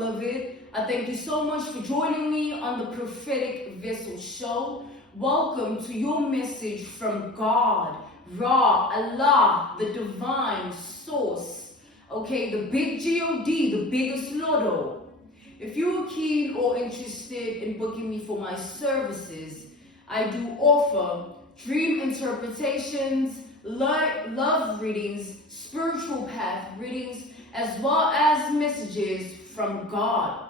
beloved. I thank you so much for joining me on the Prophetic Vessel Show. Welcome to your message from God, Ra, Allah, the divine source. Okay, the big G-O-D, the biggest Lotto. If you're keen or interested in booking me for my services, I do offer dream interpretations, love readings, spiritual path readings, as well as messages from God.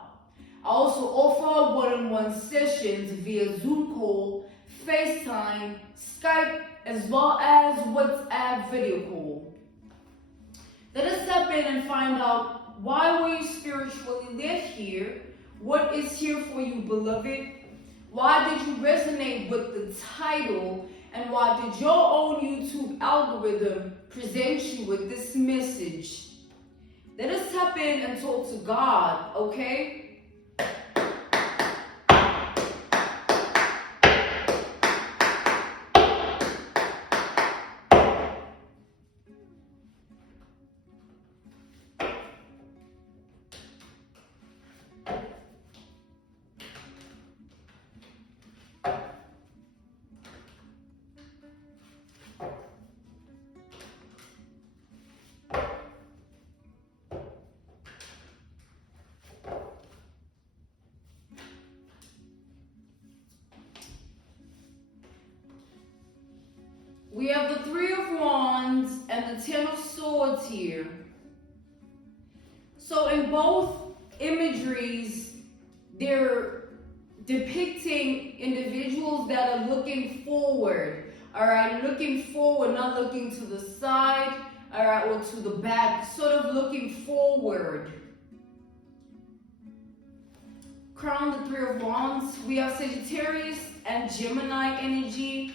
I also offer one-on-one sessions via Zoom call, FaceTime, Skype, as well as WhatsApp video call. Let us step in and find out, why were you spiritually led here? What is here for you, beloved? Why did you resonate with the title? And why did your own YouTube algorithm present you with this message? Let us tap in and talk to God, okay? We have the Three of Wands and the Ten of Swords here. So in both imageries, they're depicting individuals that are looking forward. All right, looking forward, not looking to the side, all right, or to the back, sort of looking forward. Crown the Three of Wands. We have Sagittarius and Gemini energy.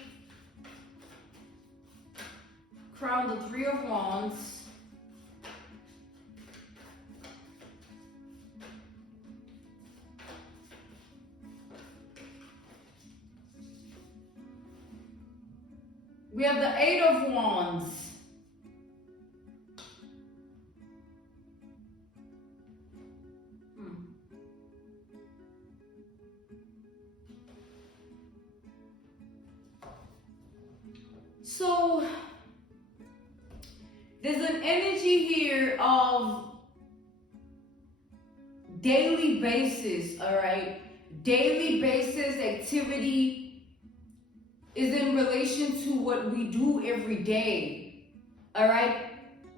Crown the Three of Wands. We have the Eight of Wands. So there's an energy here of daily basis, all right? Daily basis activity is in relation to what we do every day, all right?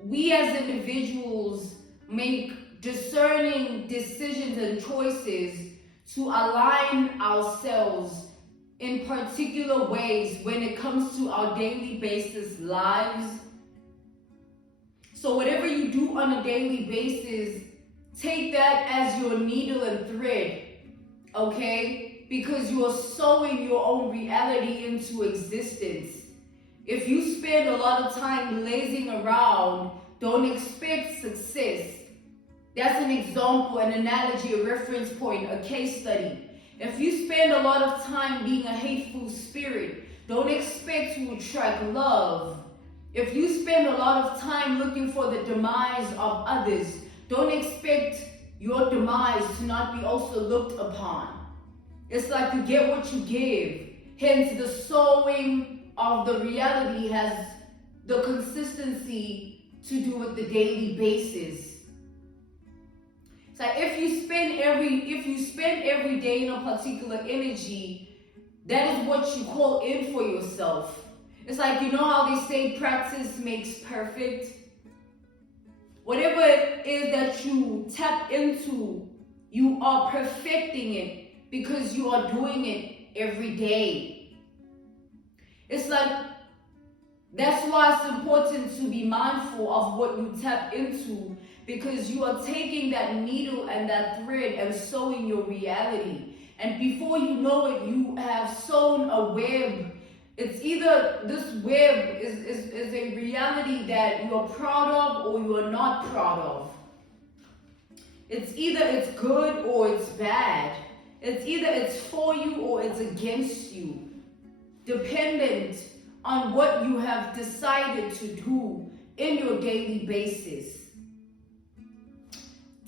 We as individuals make discerning decisions and choices to align ourselves in particular ways when it comes to our daily basis lives. So whatever you do on a daily basis, take that as your needle and thread, okay? Because you are sewing your own reality into existence. If you spend a lot of time lazing around, don't expect success. That's an example, an analogy, a reference point, a case study. If you spend a lot of time being a hateful spirit, don't expect to attract love. If you spend a lot of time looking for the demise of others, don't expect your demise to not be also looked upon. It's like you get what you give. Hence, the sowing of the reality has the consistency to do with the daily basis. So if you spend every day in a particular energy, that is what you call in for yourself. It's like, you know how they say practice makes perfect? Whatever it is that you tap into, you are perfecting it because you are doing it every day. It's like, that's why it's important to be mindful of what you tap into, because you are taking that needle and that thread and sewing your reality. And before you know it, you have sewn a web. It's either this web is a reality that you are proud of or you are not proud of. It's either it's good or it's bad. It's either it's for you or it's against you. Dependent on what you have decided to do in your daily basis.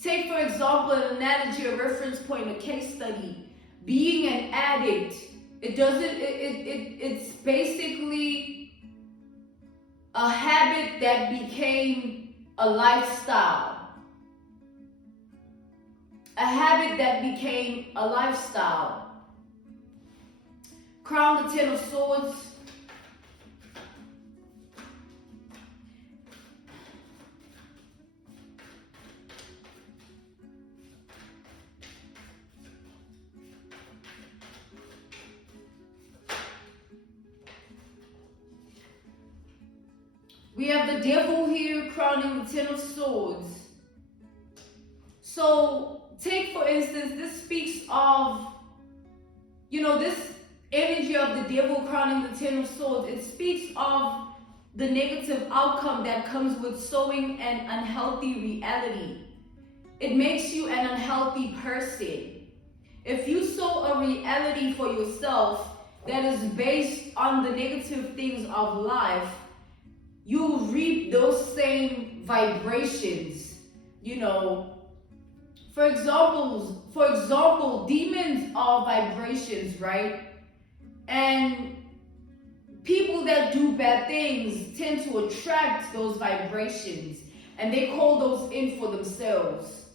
Take, for example, an analogy, a reference point, a case study. Being an addict, it's basically a habit that became a lifestyle. A habit that became a lifestyle. Crown the Ten of Swords. We have the devil here crowning the Ten of Swords. So take, for instance, this speaks of, this energy of the devil crowning the Ten of Swords. It speaks of the negative outcome that comes with sowing an unhealthy reality. It makes you an unhealthy person. If you sow a reality for yourself that is based on the negative things of life, you'll reap those same vibrations. For example, demons are vibrations, right? And people that do bad things tend to attract those vibrations, and they call those in for themselves.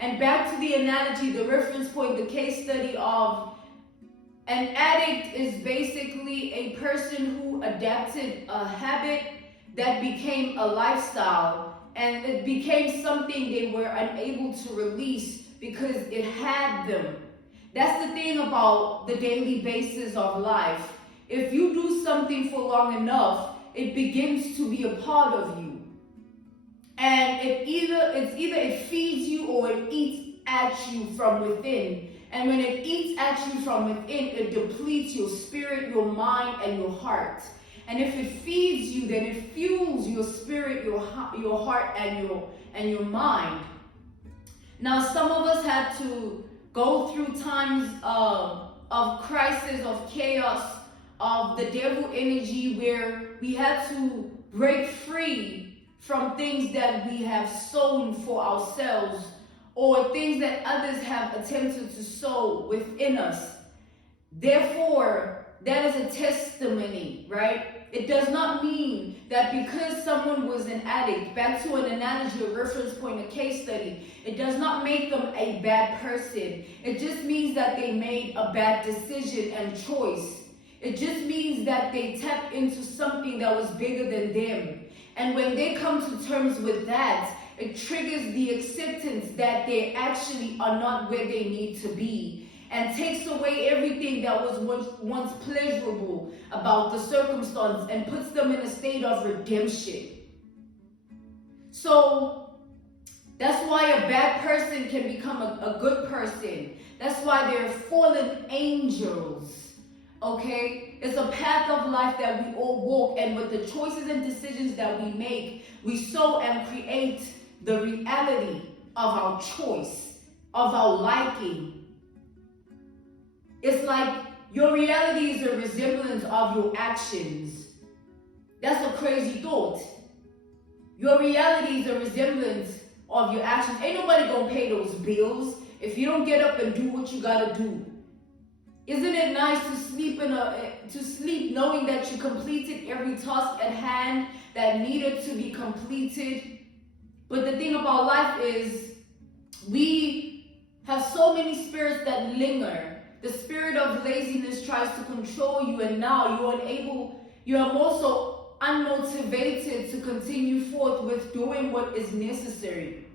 And back to the analogy, the reference point, the case study of an addict is basically a person who adapted a habit that became a lifestyle, and it became something they were unable to release because it had them. That's the thing about the daily basis of life. If you do something for long enough, it begins to be a part of you. And it feeds you or it eats at you from within. And when it eats at you from within, it depletes your spirit, your mind, and your heart. And if it feeds you, then it fuels your spirit, your heart, and your mind. Now, some of us had to go through times of crisis, of chaos, of the devil energy, where we had to break free from things that we have sown for ourselves, or things that others have attempted to sow within us. Therefore, that is a testimony, right? It does not mean that because someone was an addict, back to an analogy, a reference point, a case study, it does not make them a bad person. It just means that they made a bad decision and choice. It just means that they tapped into something that was bigger than them. And when they come to terms with that, it triggers the acceptance that they actually are not where they need to be, and takes away everything that was once pleasurable about the circumstance and puts them in a state of redemption. So that's why a bad person can become a good person. That's why they're fallen angels. Okay? It's a path of life that we all walk, and with the choices and decisions that we make, we sow and create the reality of our choice, of our liking. It's like your reality is a resemblance of your actions. That's a crazy thought. Your reality is a resemblance of your actions. Ain't nobody gonna pay those bills if you don't get up and do what you gotta do. Isn't it nice to sleep knowing that you completed every task at hand that needed to be completed? But the thing about life is, we have so many spirits that linger. The spirit of laziness tries to control you, and now you are also unmotivated to continue forth with doing what is necessary.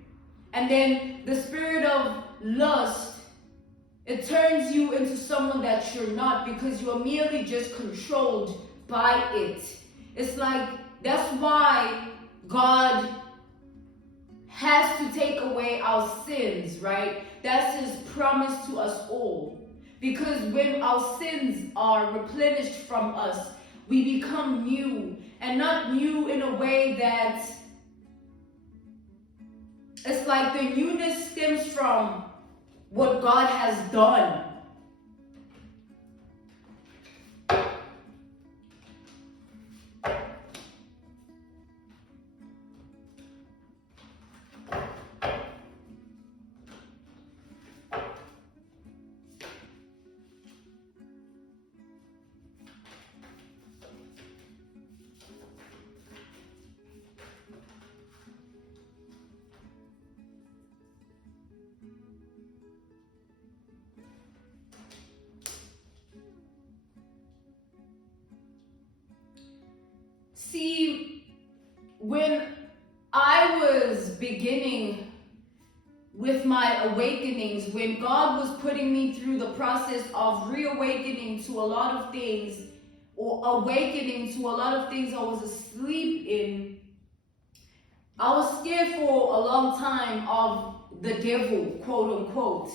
And then the spirit of lust, it turns you into someone that you're not, because you are merely just controlled by it. It's like, that's why God has to take away our sins, right? That's his promise to us all. Because when our sins are replenished from us, we become new. And not new in a way that it's like the newness stems from what God has done. when I was beginning with my awakenings, when God was putting me through the process of reawakening to a lot of things, or awakening to a lot of things I was asleep in, I was scared for a long time of the devil, quote unquote,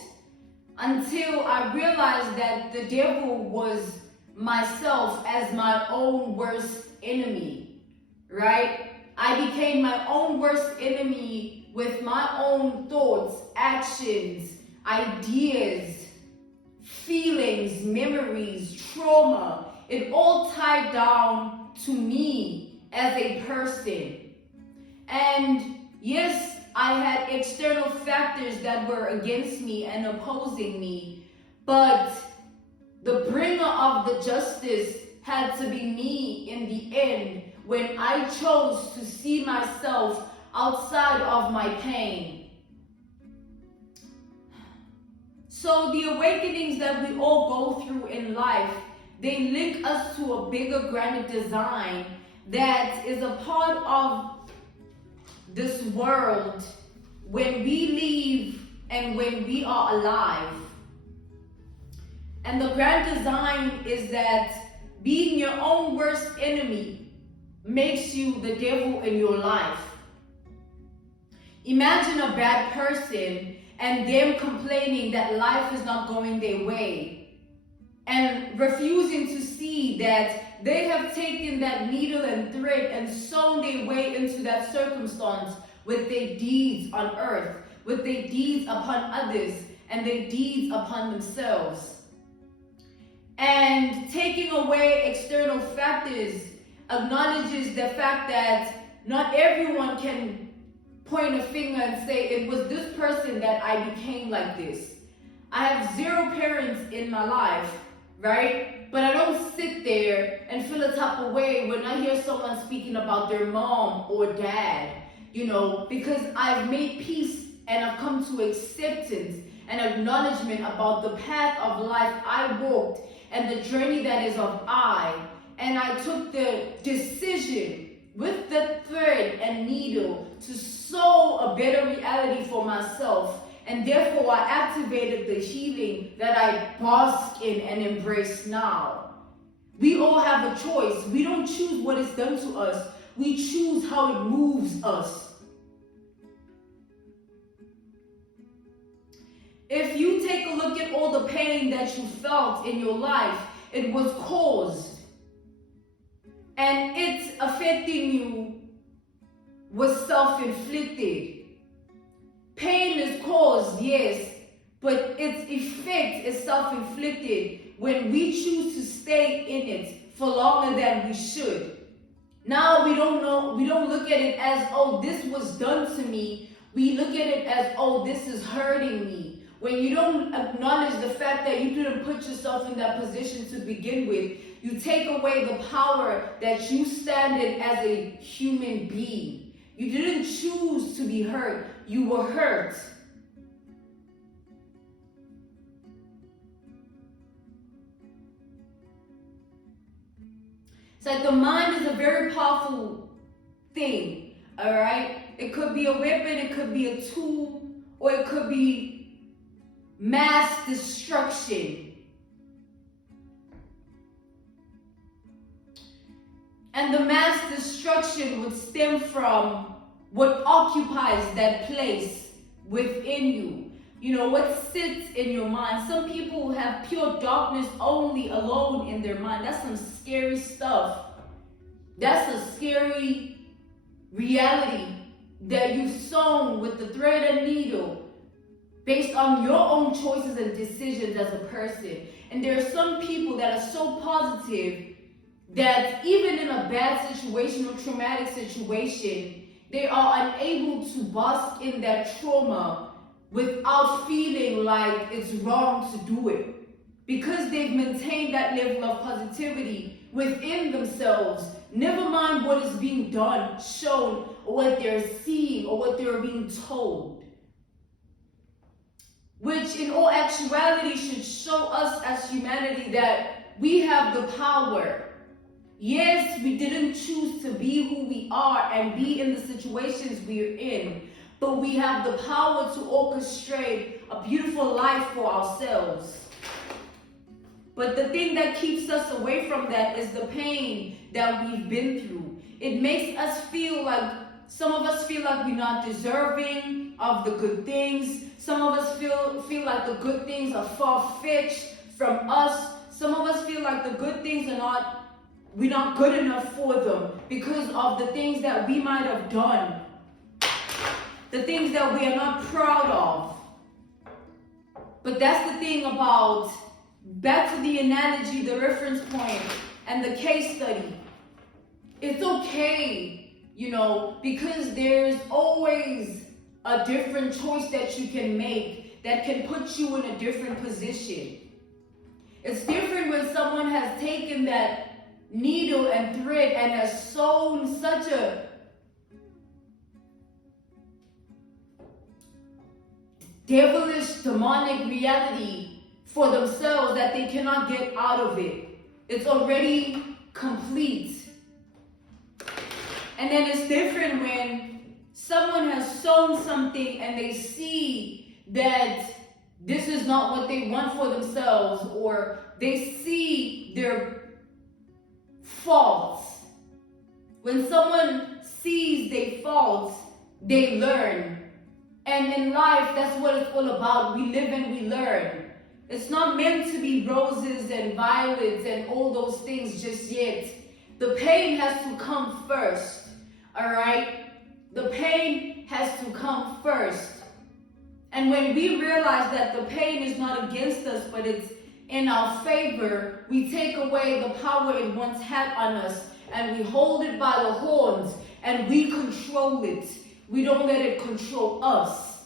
until I realized that the devil was myself as my own worst enemy, right? I became my own worst enemy with my own thoughts, actions, ideas, feelings, memories, trauma. It all tied down to me as a person. And yes, I had external factors that were against me and opposing me, but the bringer of the justice had to be me in the end, when I chose to see myself outside of my pain. So the awakenings that we all go through in life, they link us to a bigger, grander design that is a part of this world when we leave and when we are alive. And the grand design is that being your own worst enemy makes you the devil in your life. Imagine a bad person and them complaining that life is not going their way, and refusing to see that they have taken that needle and thread and sewn their way into that circumstance with their deeds on earth, with their deeds upon others, and their deeds upon themselves. And taking away external factors acknowledges the fact that not everyone can point a finger and say, it was this person that I became like this. I have 0 parents in my life, right? But I don't sit there and feel a type of way when I hear someone speaking about their mom or dad, because I've made peace and I've come to acceptance and acknowledgement about the path of life I walked and the journey that is of I. And I took the decision with the thread and needle to sow a better reality for myself. And therefore, I activated the healing that I bask in and embrace now. We all have a choice. We don't choose what is done to us. We choose how it moves us. If you take a look at all the pain that you felt in your life, it was caused. And it's affecting you was self-inflicted. Pain is caused, yes, but its effect is self-inflicted when we choose to stay in it for longer than we should. Now we don't look at it as, oh, this was done to me. We look at it as, oh, this is hurting me. When you don't acknowledge the fact that you didn't put yourself in that position to begin with, you take away the power that you stand in as a human being. You didn't choose to be hurt. You were hurt. It's like the mind is a very powerful thing, all right? It could be a weapon, it could be a tool, or it could be mass destruction. And the mass destruction would stem from what occupies that place within you. What sits in your mind. Some people have pure darkness only alone in their mind. That's some scary stuff. That's a scary reality that you've sewn with the thread and needle based on your own choices and decisions as a person. And there are some people that are so positive that even in a bad situation or traumatic situation, they are unable to bask in that trauma without feeling like it's wrong to do it. Because they've maintained that level of positivity within themselves, never mind what is being done, shown, or what they're seeing, or what they're being told. Which in all actuality should show us as humanity that we have the power. Yes, we didn't choose to be who we are and be in the situations we're in, but we have the power to orchestrate a beautiful life for ourselves. But the thing that keeps us away from that is the pain that we've been through. It makes us feel like, some of us feel like we're not deserving of the good things. Some of us feel like the good things are far-fetched from us. Some of us feel like the good things we're not good enough for them because of the things that we might have done. The things that we are not proud of. But that's the thing about, back to the analogy, the reference point, and the case study. It's okay, because there's always a different choice that you can make that can put you in a different position. It's different when someone has taken that needle and thread and has sewn such a devilish, demonic reality for themselves that they cannot get out of it. It's already complete. And then it's different when someone has sown something and they see that this is not what they want for themselves, or they see their faults. When someone sees their faults, they learn. And in life, that's what it's all about. We live and we learn. It's not meant to be roses and violets and all those things just yet. The pain has to come first, all right? The pain has to come first. And when we realize that the pain is not against us, but it's in our favor, we take away the power it once had on us, and we hold it by the horns, and we control it. We don't let it control us.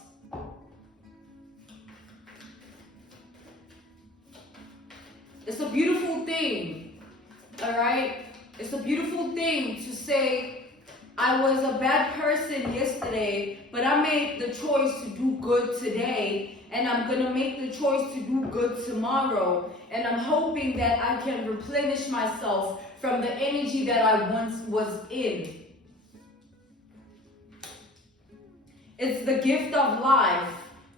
It's a beautiful thing, all right? It's a beautiful thing to say, I was a bad person yesterday, but I made the choice to do good today, and I'm going to make the choice to do good tomorrow, and I'm hoping that I can replenish myself from the energy that I once was in. It's the gift of life.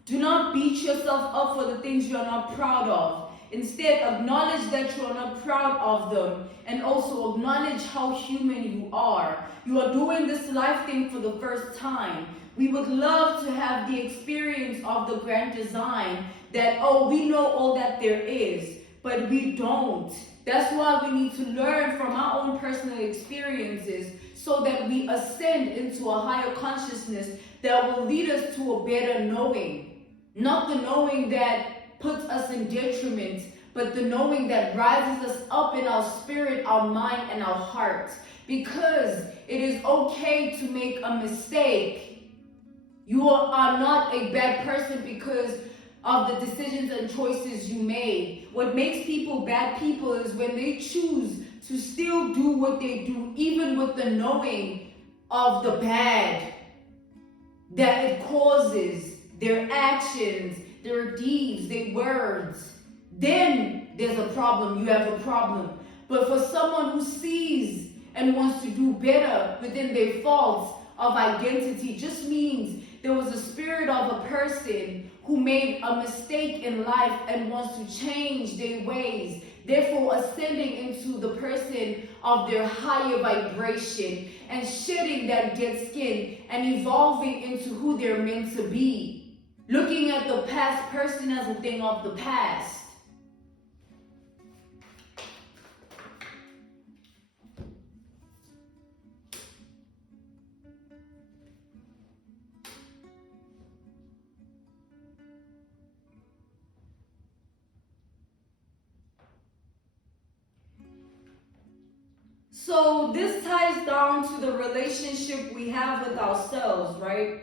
Do not beat yourself up for the things you're not proud of. Instead, acknowledge that you are not proud of them, and also acknowledge how human you are. You are doing this life thing for the first time. We would love to have the experience of the grand design that, we know all that there is, but we don't. That's why we need to learn from our own personal experiences so that we ascend into a higher consciousness that will lead us to a better knowing. Not the knowing that puts us in detriment, but the knowing that rises us up in our spirit, our mind, and our heart. Because it is okay to make a mistake. You are not a bad person because of the decisions and choices you made. What makes people bad people is when they choose to still do what they do, even with the knowing of the bad that it causes, their actions, their deeds, their words. Then there's a problem. You have a problem. But for someone who sees and wants to do better within their faults of identity, just means there was a spirit of a person who made a mistake in life and wants to change their ways, therefore ascending into the person of their higher vibration and shedding that dead skin and evolving into who they're meant to be. Looking at the past person as a thing of the past. So this ties down to the relationship we have with ourselves, right?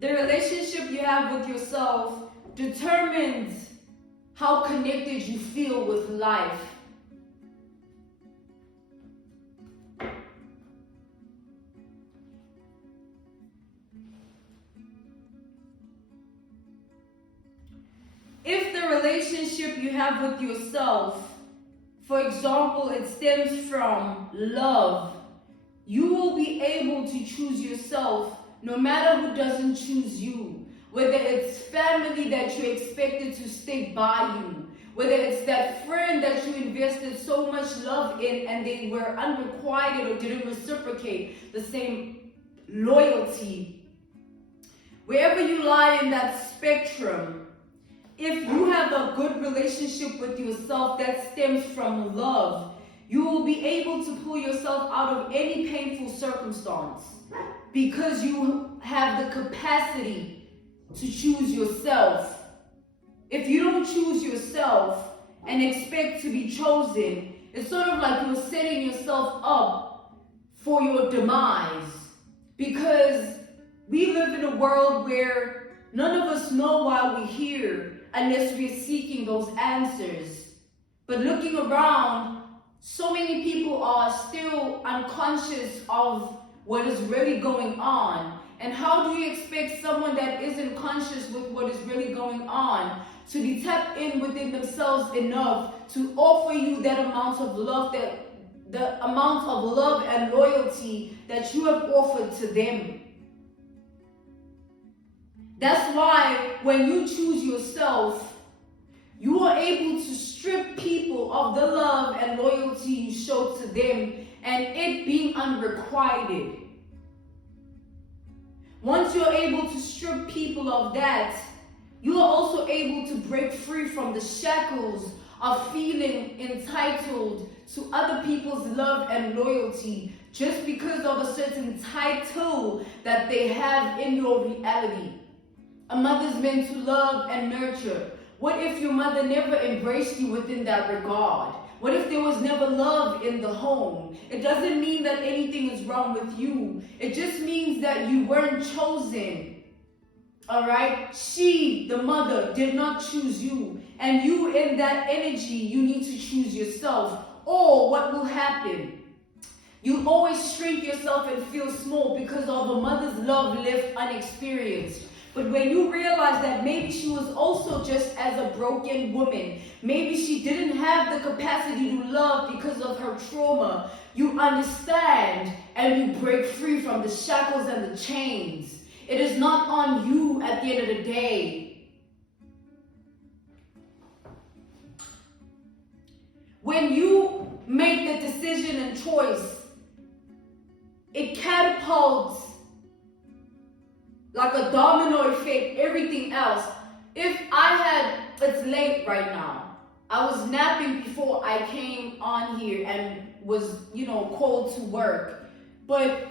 The relationship you have with yourself determines how connected you feel with life. If the relationship you have with yourself for example, it stems from love. You will be able to choose yourself no matter who doesn't choose you. Whether it's family that you expected to stick by you, whether it's that friend that you invested so much love in and they were unrequited or didn't reciprocate the same loyalty. Wherever you lie in that spectrum, if you have a good relationship with yourself that stems from love, you will be able to pull yourself out of any painful circumstance because you have the capacity to choose yourself. If you don't choose yourself and expect to be chosen, it's sort of like you're setting yourself up for your demise. Because we live in a world where none of us know why we're here unless we're seeking those answers. But looking around, so many people are still unconscious of what is really going on. And how do you expect someone that isn't conscious with what is really going on to be tapped in within themselves enough to offer you that amount of love, the amount of love and loyalty that you have offered to them? That's why when you choose yourself, you are able to strip people of the love and loyalty you show to them and it being unrequited. Once you're able to strip people of that, you are also able to break free from the shackles of feeling entitled to other people's love and loyalty just because of a certain title that they have in your reality. A mother's meant to love and nurture. What if your mother never embraced you within that regard? What if there was never love in the home? It doesn't mean that anything is wrong with you. It just means that you weren't chosen. All right? She, the mother, did not choose you. And you, in that energy, you need to choose yourself. Or what will happen? You always shrink yourself and feel small because of a mother's love left unexperienced. But when you realize that maybe she was also just as a broken woman, maybe she didn't have the capacity to love because of her trauma, you understand and you break free from the shackles and the chains. It is not on you at the end of the day. When you make the decision and choice, it catapults like a domino effect, everything else. It's late right now. I was napping before I came on here and was, called to work. But,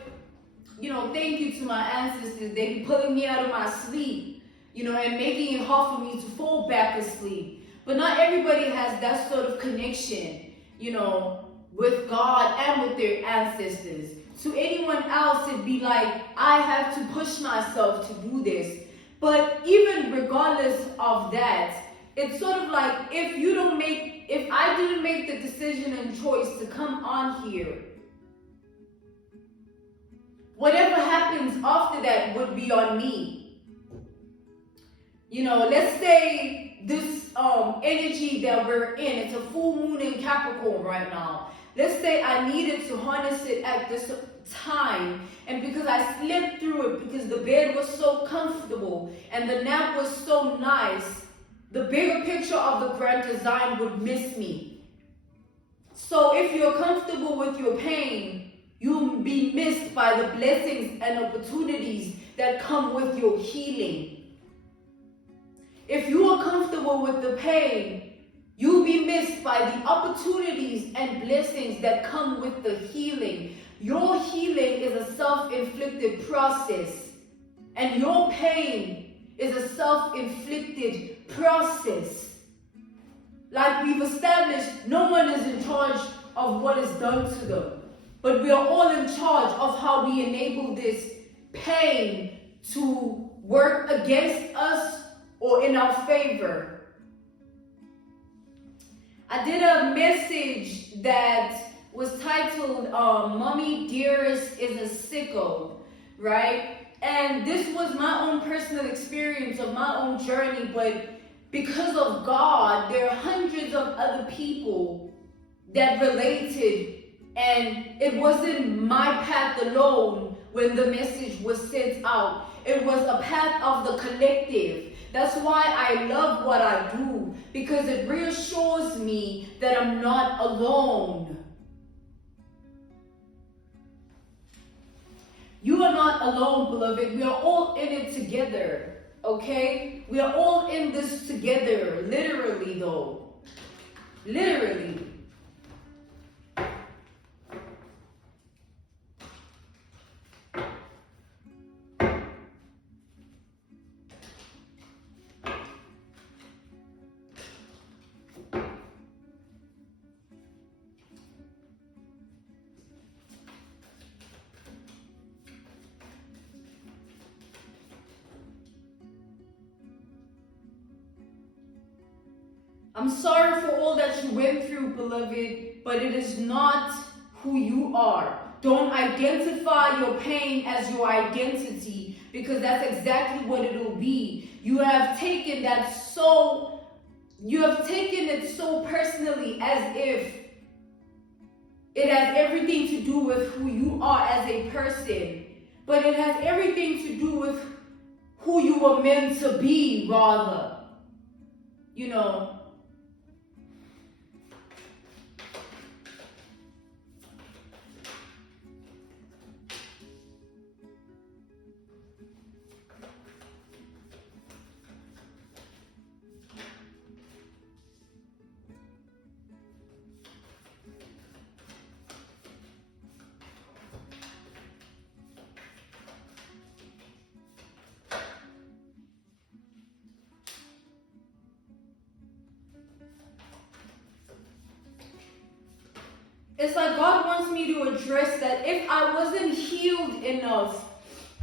thank you to my ancestors. They be pulling me out of my sleep, and making it hard for me to fall back asleep. But not everybody has that sort of connection, with God and with their ancestors. To anyone else, it'd be like, I have to push myself to do this. But even regardless of that, it's sort of like if I didn't make the decision and choice to come on here, whatever happens after that would be on me. Let's say this energy that we're in, it's a full moon in Capricorn right now. Let's say I needed to harness it at this time, and because I slept through it, because the bed was so comfortable and the nap was so nice, the bigger picture of the grand design would miss me. So if you're comfortable with your pain, you'll be missed by the blessings and opportunities that come with your healing. If you are comfortable with the pain, you'll be missed by the opportunities and blessings that come with the healing. Your healing is a self-inflicted process, and your pain is a self-inflicted process. Like we've established, no one is in charge of what is done to them, but we are all in charge of how we enable this pain to work against us or in our favor. I did a message that was titled, Mommy Dearest is a Sickle, right? And this was my own personal experience of my own journey, but because of God, there are hundreds of other people that related, and it wasn't my path alone when the message was sent out. It was a path of the collective. That's why I love what I do, because it reassures me that I'm not alone. You are not alone, beloved. We are all in it together, okay? We are all in this together, literally though. Literally. I'm sorry for all that you went through, beloved, but it is not who you are. Don't identify your pain as your identity, because that's exactly what it'll be. You have taken it so personally, as if it has everything to do with who you are as a person, but it has everything to do with who you were meant to be, rather. You know. It's like God wants me to address that if I wasn't healed enough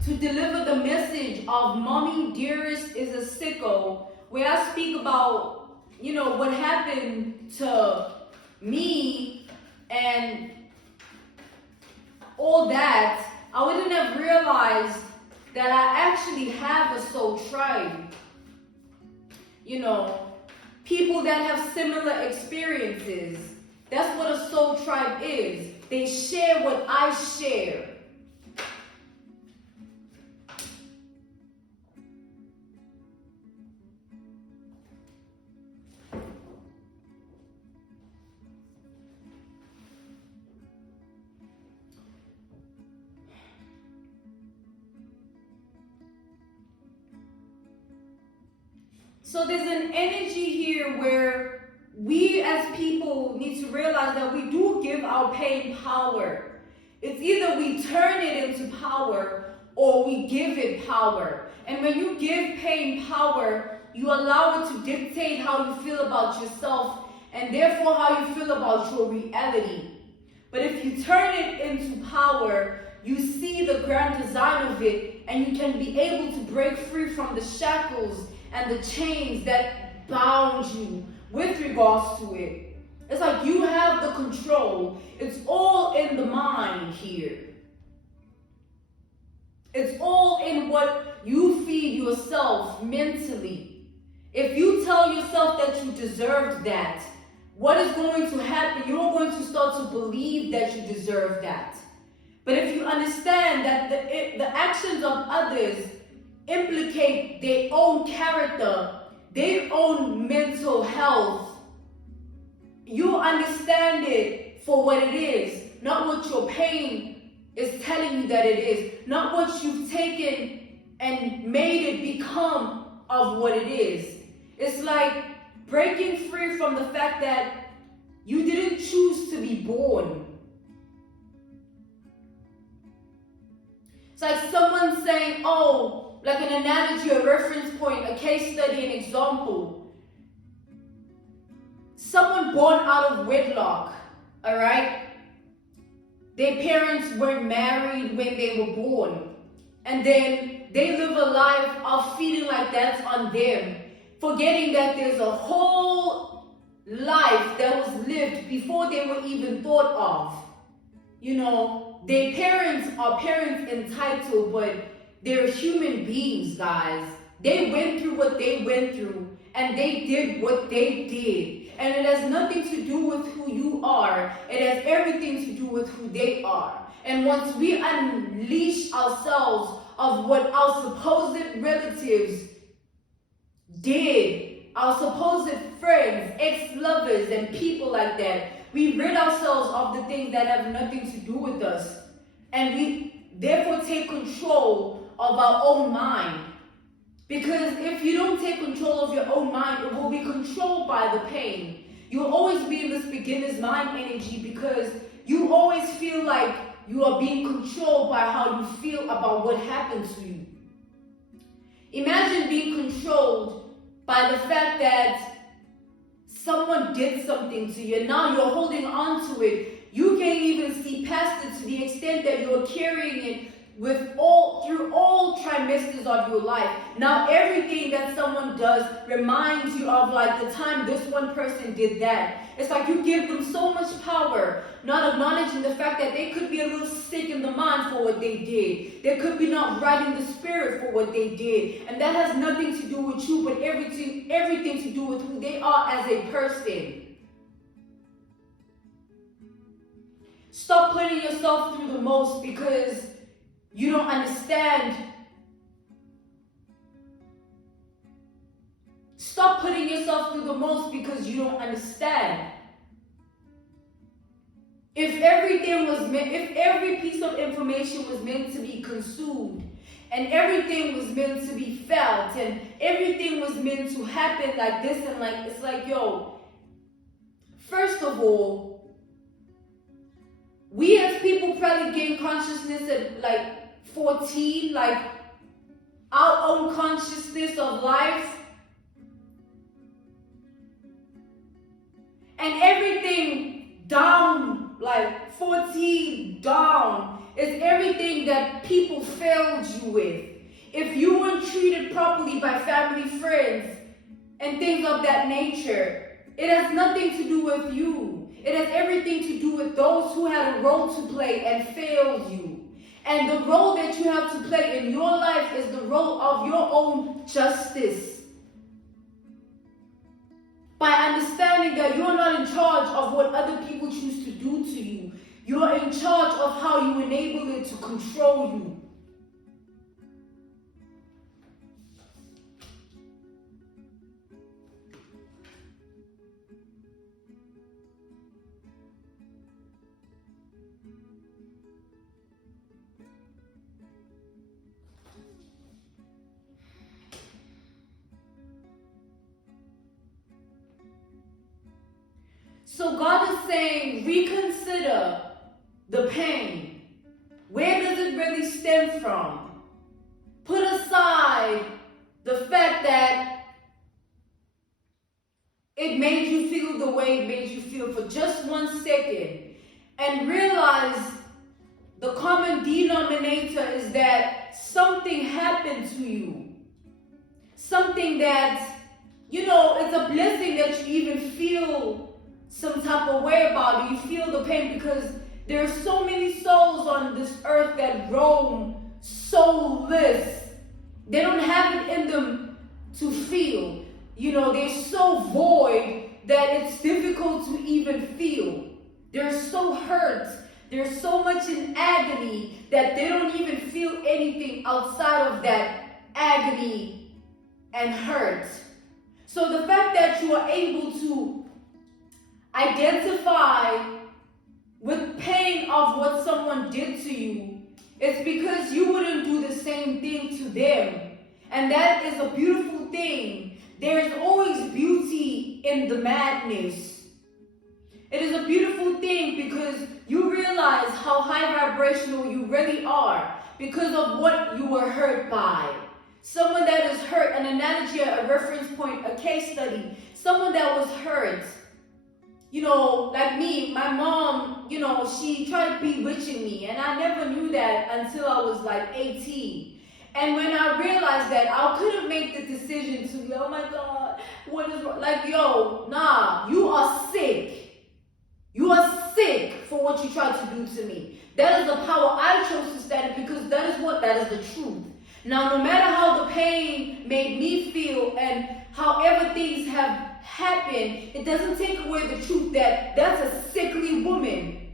to deliver the message of Mommy Dearest is a sicko, where I speak about, you know, what happened to me and all that, I wouldn't have realized that I actually have a soul tribe. You know, people that have similar experiences. That's what a soul tribe is. They share what I share. So there's an energy here where we as people need to realize that we do give our pain power. It's either we turn it into power or we give it power. And when you give pain power, you allow it to dictate how you feel about yourself and therefore how you feel about your reality. But if you turn it into power, you see the grand design of it and you can be able to break free from the shackles and the chains that bound you with regards to it. It's like you have the control. It's all in the mind here. It's all in what you feed yourself mentally. If you tell yourself that you deserved that, what is going to happen? You're going to start to believe that you deserve that. But if you understand that the actions of others implicate their own character, their own mental health, you understand it for what it is, not what your pain is telling you that it is, not what you've taken and made it become of what it is. It's like breaking free from the fact that you didn't choose to be born. It's like someone saying, oh, like an analogy, a reference point, a case study, an example. Someone born out of wedlock, all right? Their parents weren't married when they were born. And then they live a life of feeling like that's on them, forgetting that there's a whole life that was lived before they were even thought of. You know, their parents are parents entitled, but they're human beings, guys. They went through what they went through, and they did what they did. And it has nothing to do with who you are. It has everything to do with who they are. And once we unleash ourselves of what our supposed relatives did, our supposed friends, ex-lovers, and people like that, we rid ourselves of the things that have nothing to do with us. And we therefore take control of our own mind. Because if you don't take control of your own mind, it will be controlled by the pain. You'll always be in this beginner's mind energy because you always feel like you are being controlled by how you feel about what happened to you. Imagine being controlled by the fact that someone did something to you and now you're holding on to it. You can't even see past it to the extent that you're carrying it through all trimesters of your life. Now everything that someone does reminds you of like the time this one person did that. It's like you give them so much power, not acknowledging the fact that they could be a little sick in the mind for what they did. They could be not right in the spirit for what they did. And that has nothing to do with you, but everything to do with who they are as a person. Stop putting yourself through the most because you don't understand. Stop putting yourself through the most because you don't understand. If every piece of information was meant to be consumed, and everything was meant to be felt, and everything was meant to happen like this and like, it's like, yo, first of all, we as people probably gain consciousness at like 14, like our own consciousness of life. And everything down, like 14 down, is everything that people failed you with. If you weren't treated properly by family, friends, and things of that nature, it has nothing to do with you. It has everything to do with those who had a role to play and failed you. And the role that you have to play in your life is the role of your own justice. By understanding that you're not in charge of what other people choose to do to you. You are in charge of how you enable it to control you. So God is saying, reconsider the pain. Where does it really stem from? Put aside the fact that it made you feel the way it made you feel for just 1 second. And realize the common denominator is that something happened to you. Something that, it's a blessing that you even feel some type of way about it. You feel the pain because there are so many souls on this earth that roam soulless. They don't have it in them to feel. They're so void that it's difficult to even feel. They're so hurt. They're so much in agony that they don't even feel anything outside of that agony and hurt. So the fact that you are able to identify with pain of what someone did to you, it's because you wouldn't do the same thing to them. And that is a beautiful thing. There is always beauty in the madness. It is a beautiful thing because you realize how high vibrational you really are because of what you were hurt by. Someone that is hurt, an analogy, a reference point, a case study, someone that was hurt. Like me, my mom, she tried bewitching me, and I never knew that until I was like 18. And when I realized that, I couldn't make the decision to be, oh my God, what is wrong? Like, nah, you are sick. You are sick for what you tried to do to me. That is the power I chose to stand in because that is the truth. Now, no matter how the pain made me feel and however things have happened, it doesn't take away the truth that that's a sickly woman.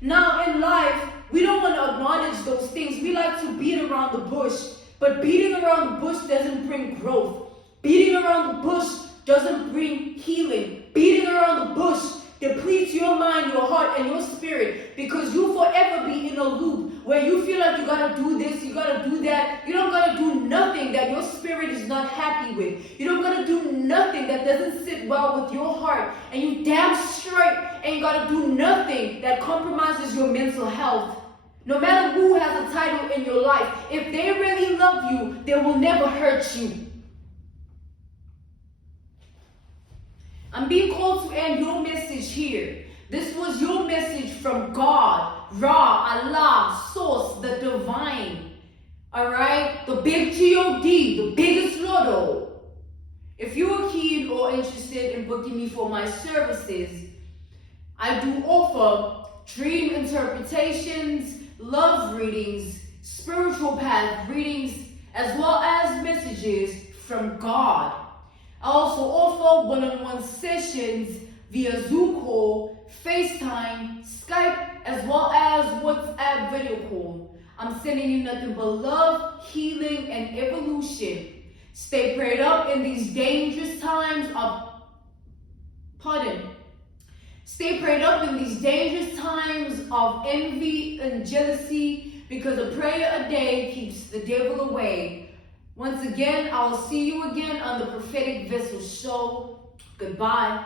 Now, in life, we don't want to acknowledge those things. We like to beat around the bush, but beating around the bush doesn't bring growth. Beating around the bush doesn't bring healing. Beating around the bush depletes your mind, your heart, and your spirit, because you forever be in a loop where you feel like you gotta do this, you gotta do that. You don't gotta do nothing that your spirit is not happy with. You don't gotta do nothing that doesn't sit well with your heart, and you damn straight ain't gotta do nothing that compromises your mental health. No matter who has a title in your life, if they really love you, they will never hurt you. I'm being called to end your message here. This was your message from God, Ra, Allah, Source, the Divine. Alright? The big G-O-D, the biggest Lotto. If you are keen or interested in booking me for my services, I do offer dream interpretations, love readings, spiritual path readings, as well as messages from God. I also offer one-on-one sessions via Zoom call, FaceTime, Skype, as well as WhatsApp video call. I'm sending you nothing but love, healing, and evolution. Stay prayed up in these dangerous times of, Stay prayed up in these dangerous times of envy and jealousy, because a prayer a day keeps the devil away. Once again, I will see you again on the Prophetic Vessel Show. Goodbye.